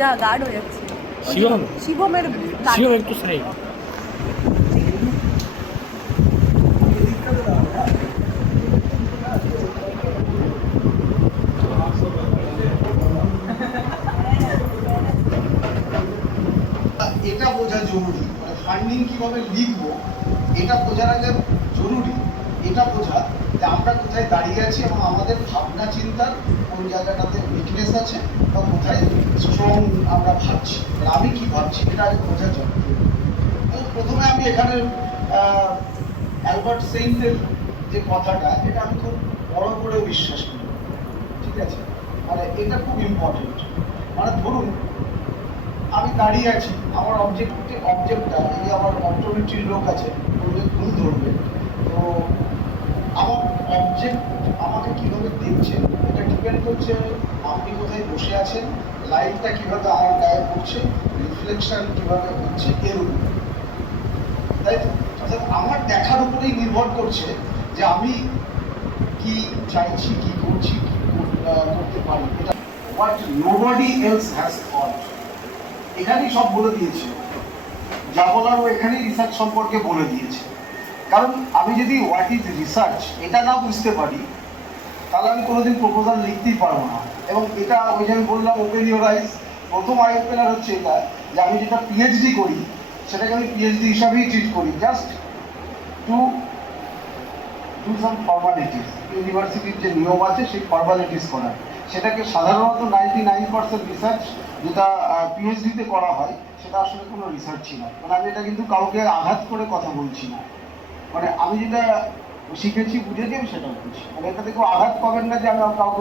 যা গার্ড হয়ে যাচ্ছে। শিবম শিবমের শিবম একটু সাইড। এটা বোঝা জরুরি, মানে ফান্ডিং কিভাবে লিখবো এটা বোঝার আগে জরুরি এটা বোঝা যে আমরা কোথায় দাঁড়িয়ে আছি এবং আমাদের ভাবনা চিন্তার কোন জায়গাটাতে উইকনেস আছে বা কোথায় স্ট্রং আমরা ভাবছি, আমি কি ভাবছি এটা আগে বোঝা জরুরি। তো প্রথমে আমি এখানে অ্যালবার্ট সেইন্টের যে কথাটা এটা আমি খুব বড় করে বিশ্বাস করি, ঠিক আছে, মানে এটা খুব ইম্পর্টেন্ট। মানে ধরুন আমি দাঁড়িয়ে আছি, আমার অবজেক্টটা এই যে আমার অপটোমেট্রির লোক আছে বলবে ভুল ধরবে, তো আমার অবজেক্ট আমাকে কীভাবে দেখছে এটা ডিপেন্ড করছে আপনি কোথায় বসে আছেন, লাইটটা কীভাবে আমার গায়ে পড়ছে, রিফ্লেকশন কীভাবে হচ্ছে এর উপর, তাই তো? অর্থাৎ আমার দেখার উপরেই নির্ভর করছে যে আমি কি চাইছি, কি করছি, কি করতে পারি। এটা what nobody else has thought, এখানেই সব বলে দিয়েছে, যা বলার ও এখানেই রিসার্চ সম্পর্কে বলে দিয়েছে। কারণ আমি যদি হোয়াট ইজ রিসার্চ এটা না বুঝতে পারি তাহলে আমি কোনোদিন প্রপোজাল লিখতেই পারবো না। এবং এটা ওই যে আমি বললাম ওপেন ইউর আইজ, প্রথম আই ওপেনার হচ্ছে এটা যে আমি যেটা পিএইচডি করি সেটাকে আমি পিএইচডি হিসাবেই ট্রিট করি, just to do some formalities, ইউনিভার্সিটির যে নিয়ম আছে সেই ফর্মালিটিস করা, সেটাকে সাধারণত 99% রিসার্চ যেটা পিএইচডিতে করা হয় সেটা আসলে কোনো রিসার্চই নয়। মানে আমি এটা কিন্তু কাউকে আঘাত করে কথা বলছি না, মানে আমি যেটা শিখেছি বুঝেছি আমি সেটা বলছি, মানে এটাতে কেউ আঘাত পাবেন না যে আমি কাউকে